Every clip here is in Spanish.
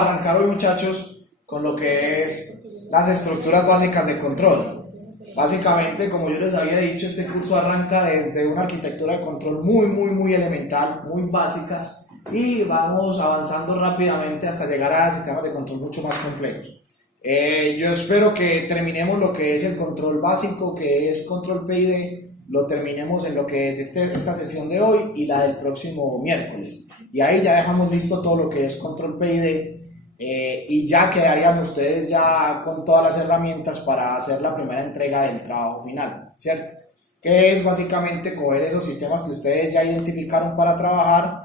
Arrancar hoy, muchachos, con lo que es las estructuras básicas de control. Básicamente, como yo les había dicho, este curso arranca desde una arquitectura de control muy elemental, muy básica, y vamos avanzando rápidamente hasta llegar a sistemas de control mucho más complejos. Yo espero que terminemos lo que es el control básico, que es control PID, lo terminemos en lo que es esta sesión de hoy y la del próximo miércoles. Y ahí ya dejamos listo todo lo que es control PID. Y ya quedarían ustedes ya con todas las herramientas para hacer la primera entrega del trabajo final, ¿cierto? Que es básicamente coger esos sistemas que ustedes ya identificaron para trabajar,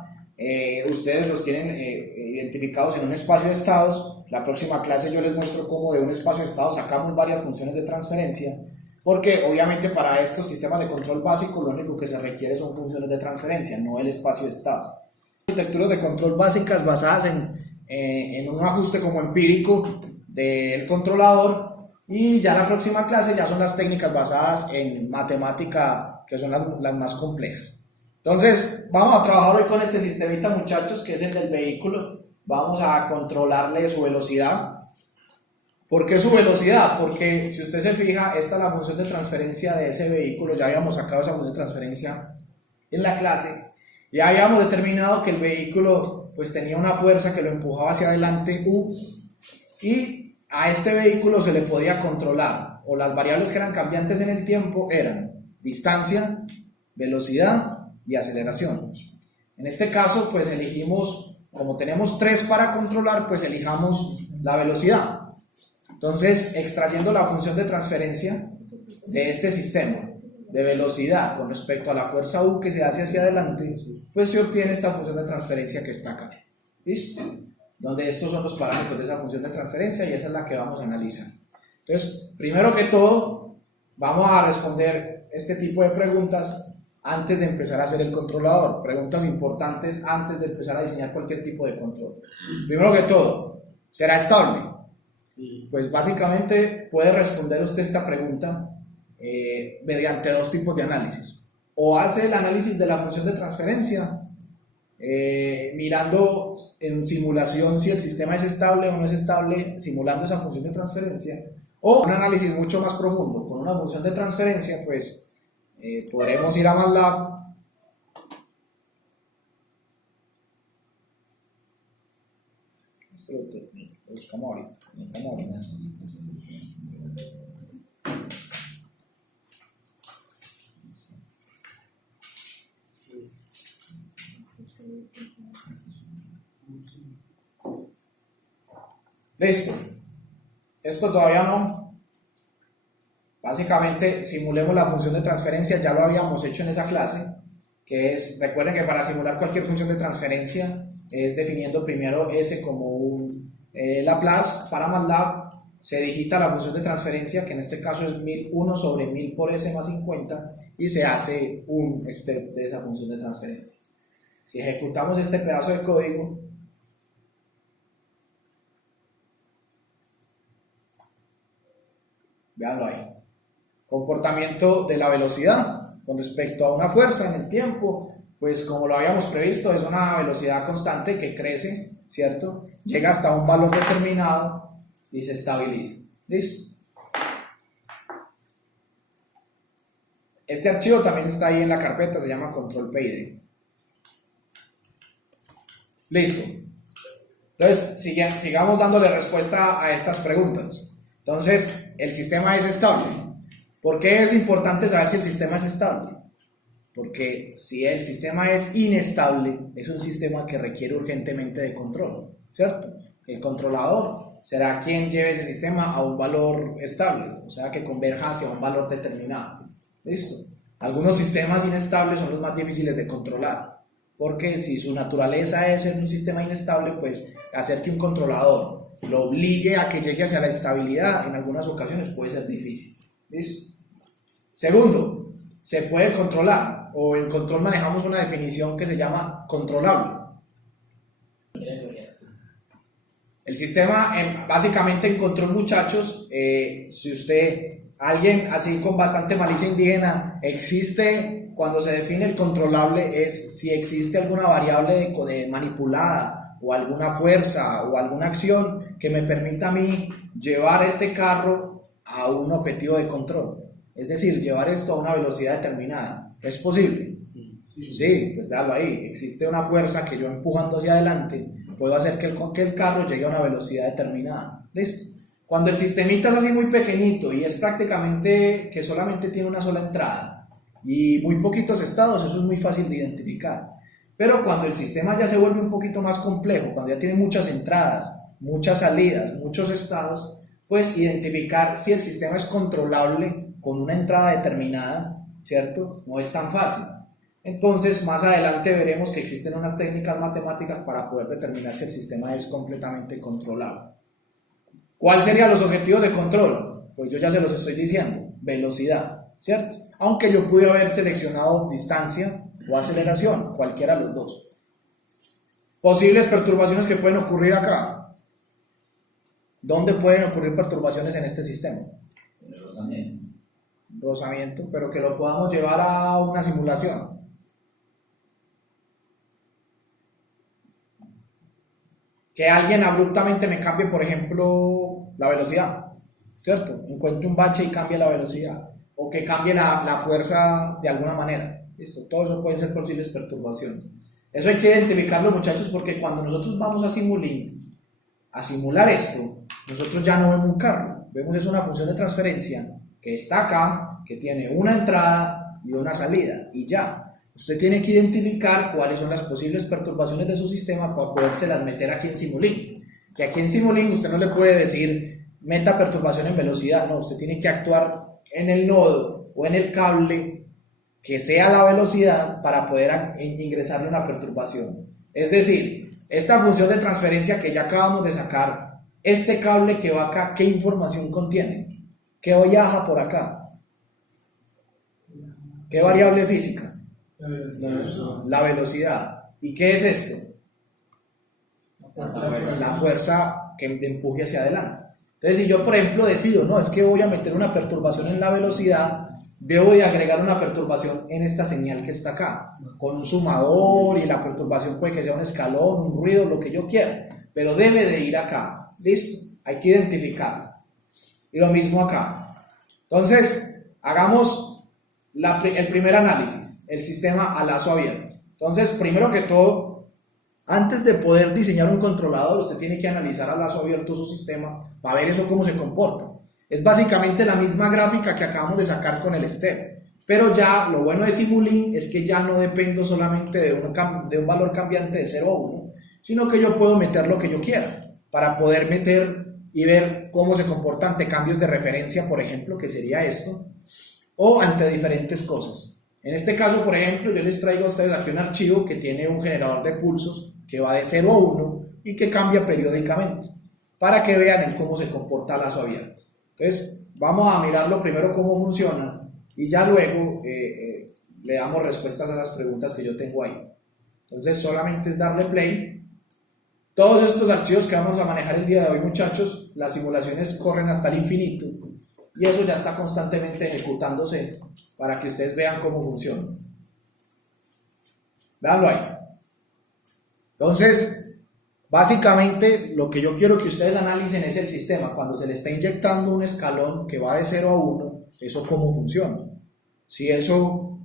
ustedes los tienen identificados en un espacio de estados. La próxima clase yo les muestro cómo de un espacio de estados sacamos varias funciones de transferencia, porque obviamente para estos sistemas de control básico lo único que se requiere son funciones de transferencia, no el espacio de estados. Arquitecturas de control básicas basadas en un ajuste como empírico del controlador, y ya la próxima clase ya son las técnicas basadas en matemática, que son las más complejas. Entonces vamos a trabajar hoy con este sistemita, muchachos, que es el del vehículo. Vamos a controlarle su velocidad. ¿Por qué su velocidad? Porque si usted se fija, esta es la función de transferencia de ese vehículo. Ya habíamos sacado esa función de transferencia en la clase. Ya habíamos determinado que el vehículo pues tenía una fuerza que lo empujaba hacia adelante, U, y a este vehículo se le podía controlar, o las variables que eran cambiantes en el tiempo eran distancia, velocidad y aceleración. En este caso pues elegimos, como tenemos 3 para controlar, pues elijamos la velocidad. Entonces, extrayendo la función de transferencia de este sistema de velocidad con respecto a la fuerza U que se hace hacia adelante, pues se obtiene esta función de transferencia que está acá. ¿Listo? Donde estos son los parámetros de esa función de transferencia y esa es la que vamos a analizar. Entonces, primero que todo, vamos a responder este tipo de preguntas antes de empezar a hacer el controlador. Preguntas importantes antes de empezar a diseñar cualquier tipo de control. Primero que todo, ¿será estable? Pues básicamente puede responder usted esta pregunta mediante 2 tipos de análisis. O hace el análisis de la función de transferencia mirando en simulación si el sistema es estable o no es estable, simulando esa función de transferencia, o un análisis mucho más profundo con una función de transferencia. Pues podremos ir a MATLAB buscamos ahorita. Listo. Esto todavía no. Básicamente simulemos la función de transferencia, ya lo habíamos hecho en esa clase, que es, recuerden que para simular cualquier función de transferencia es definiendo primero S como un Laplace. Para MATLAB se digita la función de transferencia, que en este caso es 1001 sobre 1000 por S más 50, y se hace un step de esa función de transferencia. Si ejecutamos este pedazo de código, véanlo ahí. Comportamiento de la velocidad con respecto a una fuerza en el tiempo, pues como lo habíamos previsto, es una velocidad constante que crece, ¿cierto? Llega hasta un valor determinado y se estabiliza. ¿Listo? Este archivo también está ahí en la carpeta, se llama control PID. Listo. Entonces, sigamos dándole respuesta a estas preguntas. Entonces, ¿el sistema es estable? ¿Por qué es importante saber si el sistema es estable? Porque si el sistema es inestable, es un sistema que requiere urgentemente de control, ¿cierto? El controlador será quien lleve ese sistema a un valor estable, o sea, que converja hacia un valor determinado. ¿Listo? Algunos sistemas inestables son los más difíciles de controlar, porque si su naturaleza es ser un sistema inestable, pues hacer que un controlador lo obligue a que llegue hacia la estabilidad en algunas ocasiones puede ser difícil. ¿Listo? Segundo, se puede controlar, o en control manejamos una definición que se llama controlable. El sistema, básicamente en control, muchachos, si alguien así con bastante malicia indígena, existe, cuando se define el controlable, es si existe alguna variable manipulada o alguna fuerza o alguna acción que me permita a mí llevar este carro a un objetivo de control. Es decir, llevar esto a una velocidad determinada. ¿Es posible? Sí, pues véalo ahí. Existe una fuerza que yo empujando hacia adelante puedo hacer que el carro llegue a una velocidad determinada. ¿Listo? Cuando el sistemita es así muy pequeñito y es prácticamente que solamente tiene una sola entrada y muy poquitos estados, eso es muy fácil de identificar. Pero cuando el sistema ya se vuelve un poquito más complejo, cuando ya tiene muchas entradas, muchas salidas, muchos estados, pues identificar si el sistema es controlable con una entrada determinada, ¿cierto? No es tan fácil. Entonces, más adelante veremos que existen unas técnicas matemáticas para poder determinar si el sistema es completamente controlable. ¿Cuáles serían los objetivos de control? Pues yo ya se los estoy diciendo, velocidad, ¿cierto? Aunque yo pude haber seleccionado distancia o aceleración, cualquiera de los dos. Posibles perturbaciones que pueden ocurrir acá. ¿Dónde pueden ocurrir perturbaciones en este sistema? En el rozamiento. Rozamiento, pero que lo podamos llevar a una simulación. Que alguien abruptamente me cambie, por ejemplo, la velocidad, ¿cierto? Encuentre un bache y cambie la velocidad, o que cambie la fuerza de alguna manera. ¿Listo? Todo eso pueden ser posibles perturbaciones. Eso hay que identificarlo, muchachos, porque cuando nosotros vamos a simular esto, nosotros ya no vemos un carro, vemos es una función de transferencia que está acá, que tiene una entrada y una salida, y ya. Usted tiene que identificar cuáles son las posibles perturbaciones de su sistema para podérselas meter aquí en Simulink. Que aquí en Simulink usted no le puede decir meta perturbación en velocidad, no, usted tiene que actuar en el nodo o en el cable que sea la velocidad para poder ingresarle una perturbación. Es decir, esta función de transferencia que ya acabamos de sacar, este cable que va acá, ¿qué información contiene? ¿Qué viaja por acá? ¿Qué variable física? La velocidad. ¿Y qué es esto? La fuerza que me empuje hacia adelante. Entonces, si yo, por ejemplo, decido, no, es que voy a meter una perturbación en la velocidad, debo de agregar una perturbación en esta señal que está acá, con un sumador, y la perturbación puede que sea un escalón, un ruido, lo que yo quiera, pero debe de ir acá. ¿Listo? Hay que identificarla. Y lo mismo acá. Entonces, hagamos el primer análisis. El sistema a lazo abierto. Entonces, primero que todo, antes de poder diseñar un controlador, usted tiene que analizar a lazo abierto su sistema para ver eso cómo se comporta. Es básicamente la misma gráfica que acabamos de sacar con el step, pero ya lo bueno de Simulink es que ya no dependo solamente de un valor cambiante de 0 a 1, sino que yo puedo meter lo que yo quiera para poder meter y ver cómo se comporta ante cambios de referencia, por ejemplo, que sería esto, o ante diferentes cosas. En este caso, por ejemplo, yo les traigo a ustedes aquí un archivo que tiene un generador de pulsos que va de 0 a 1 y que cambia periódicamente para que vean el cómo se comporta a lazo abierto. Entonces, vamos a mirarlo primero cómo funciona y ya luego le damos respuestas a las preguntas que yo tengo ahí. Entonces, solamente es darle play. Todos estos archivos que vamos a manejar el día de hoy, muchachos, las simulaciones corren hasta el infinito y eso ya está constantemente ejecutándose para que ustedes vean cómo funciona. Véanlo ahí. Entonces, básicamente lo que yo quiero que ustedes analicen es el sistema. Cuando se le está inyectando un escalón que va de 0 a 1, eso cómo funciona. Si eso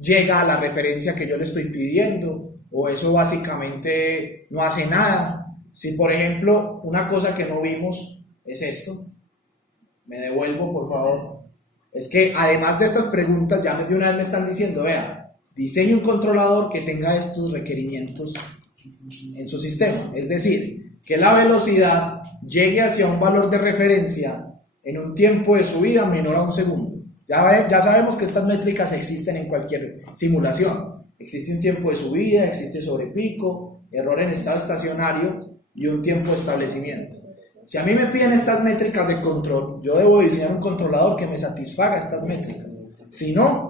llega a la referencia que yo le estoy pidiendo, o eso básicamente no hace nada. Si, por ejemplo, una cosa que no vimos es esto, me devuelvo, por favor. Es que además de estas preguntas, ya de una vez me están diciendo, vea, diseñe un controlador que tenga estos requerimientos en su sistema. Es decir, que la velocidad llegue hacia un valor de referencia en un tiempo de subida menor a un segundo. Ya sabemos que estas métricas existen en cualquier simulación. Existe un tiempo de subida, existe sobrepico, error en estado estacionario y un tiempo de establecimiento. Si a mí me piden estas métricas de control, yo debo diseñar un controlador que me satisfaga estas métricas. Si no,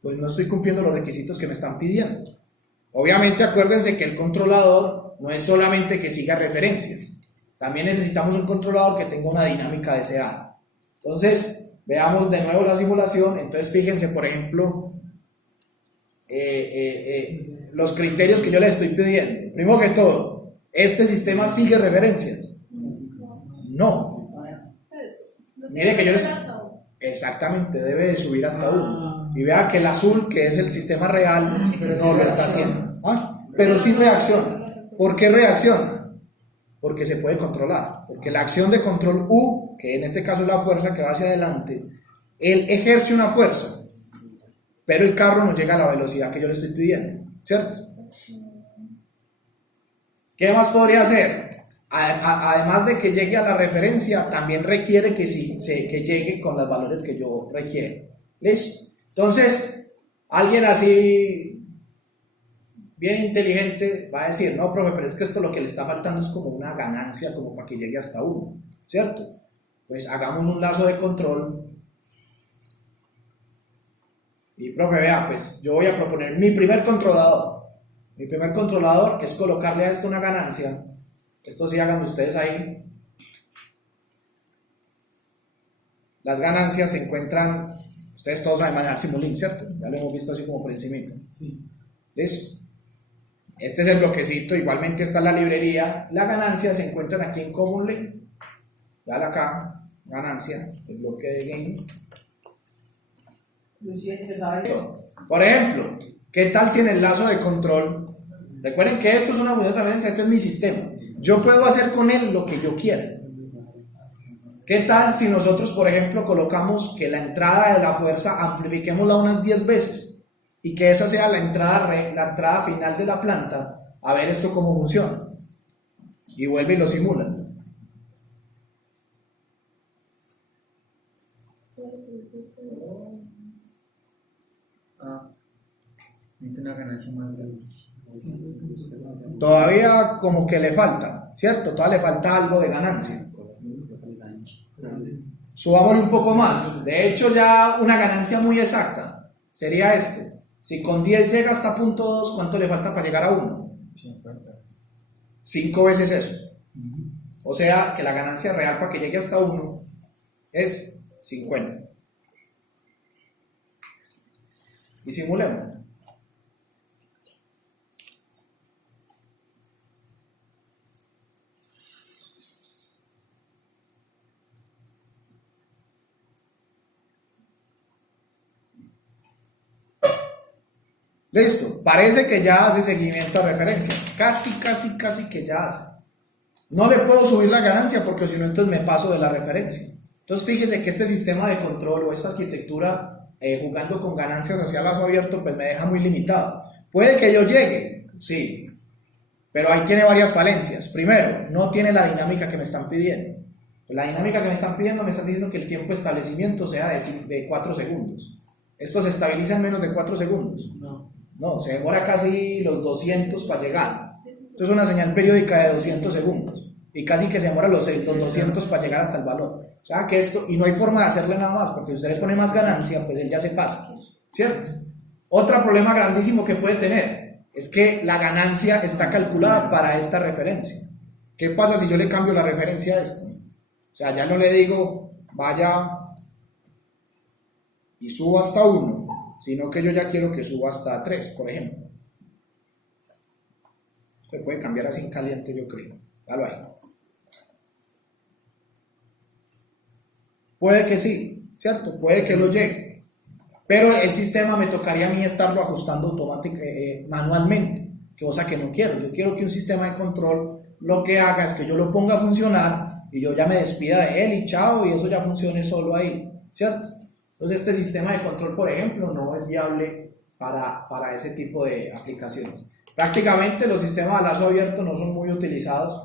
pues no estoy cumpliendo los requisitos que me están pidiendo. Obviamente acuérdense que el controlador no es solamente que siga referencias. También necesitamos un controlador que tenga una dinámica deseada. Entonces, veamos de nuevo la simulación. Entonces, fíjense, por ejemplo, los criterios que yo les estoy pidiendo. Primero que todo, ¿Este sistema sigue referencias? No. Mire que yo les... Exactamente, debe de subir hasta 1. Y vea que el azul, que es el sistema real, no lo está haciendo. Pero sí reacciona. ¿Por qué reacciona? Porque se puede controlar. Porque la acción de control U, que en este caso es la fuerza que va hacia adelante, él ejerce una fuerza, pero el carro no llega a la velocidad que yo le estoy pidiendo, ¿cierto? ¿Qué más podría hacer? Además de que llegue a la referencia, también requiere que llegue con los valores que yo requiero. ¿Listo? Entonces, alguien así, bien inteligente, va a decir, no, profe, pero es que esto lo que le está faltando es como una ganancia, como para que llegue hasta 1, ¿cierto? Pues hagamos un lazo de control. Y profe, vea, pues yo voy a proponer mi primer controlador. Mi primer controlador es colocarle a esto una ganancia. Esto sí hagan ustedes ahí. Las ganancias se encuentran, ustedes todos saben manejar Simulink, ¿cierto? Ya lo hemos visto así como por encimita. Sí. Listo. Este es el bloquecito, igualmente está la librería. Las ganancias se encuentran aquí en Common Link. Dale acá, ganancia, el bloque de game. Por ejemplo, ¿qué tal si en el lazo de control, recuerden que esto es una unidad de transferencia, este es mi sistema, yo puedo hacer con él lo que yo quiera? ¿Qué tal si nosotros, por ejemplo, colocamos que la entrada de la fuerza amplifiquémosla unas 10 veces y que esa sea la entrada final de la planta? A ver esto cómo funciona. Y vuelve y lo simula. Una ganancia más grande. Todavía como que le falta, ¿cierto? Todavía le falta algo de ganancia. Subámosle un poco más. De hecho, ya una ganancia muy exacta sería esto. Si con 10 llega hasta punto 2, ¿cuánto le falta para llegar a 1? 5 veces eso. O sea que la ganancia real para que llegue hasta 1 es 50. Y simulemos. Listo, parece que ya hace seguimiento a referencias. Casi que ya hace. No le puedo subir la ganancia porque si no entonces me paso de la referencia. Entonces fíjese que este sistema de control o esta arquitectura jugando con ganancias hacia lazo abierto pues me deja muy limitado. Puede que yo llegue, sí, pero ahí tiene varias falencias. Primero, no tiene la dinámica que me están pidiendo. La dinámica que me están pidiendo me están diciendo que el tiempo de establecimiento sea de 4 segundos. Esto se estabiliza en menos de 4 segundos. No, se demora casi los 200 para llegar. Esto es una señal periódica de 200 segundos. Y casi que se demora los 200 para llegar hasta el valor. O sea que esto, y no hay forma de hacerle nada más, porque si usted le pone más ganancia, pues él ya se pasa. ¿Cierto? Otro problema grandísimo que puede tener es que la ganancia está calculada para esta referencia. ¿Qué pasa si yo le cambio la referencia a esto? O sea, ya no le digo, vaya y suba hasta 1. Sino que yo ya quiero que suba hasta 3, por ejemplo. Se puede cambiar así en caliente, yo creo. Dalo ahí. Puede que sí, ¿cierto? Puede que lo llegue. Pero el sistema me tocaría a mí estarlo ajustando manualmente, cosa que no quiero. Yo quiero que un sistema de control lo que haga es que yo lo ponga a funcionar y yo ya me despida de él y chao, y eso ya funcione solo ahí, ¿cierto? Entonces este sistema de control, por ejemplo, no es viable para ese tipo de aplicaciones. Prácticamente los sistemas a lazo abierto no son muy utilizados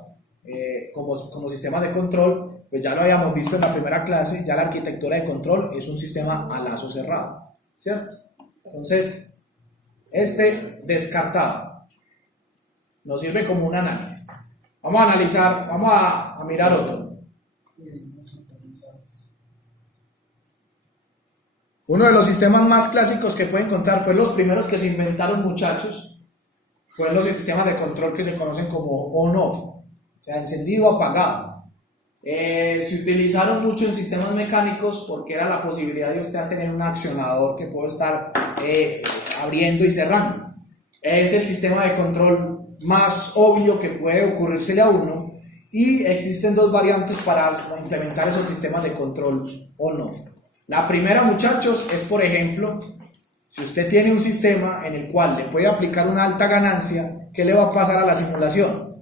como sistemas de control, pues ya lo habíamos visto en la primera clase, ya la arquitectura de control es un sistema a lazo cerrado, ¿cierto? Entonces, este descartado nos sirve como un análisis. Vamos a analizar, vamos a mirar otro. Uno de los sistemas más clásicos que puede encontrar fue los primeros que se inventaron, muchachos, fueron los sistemas de control que se conocen como on-off, o sea, encendido o apagado. Se utilizaron mucho en sistemas mecánicos porque era la posibilidad de usted tener un accionador que puede estar abriendo y cerrando. Es el sistema de control más obvio que puede ocurrírsele a uno, y existen dos variantes para implementar esos sistemas de control on-off. La primera, muchachos, es por ejemplo, si usted tiene un sistema en el cual le puede aplicar una alta ganancia, ¿qué le va a pasar a la simulación?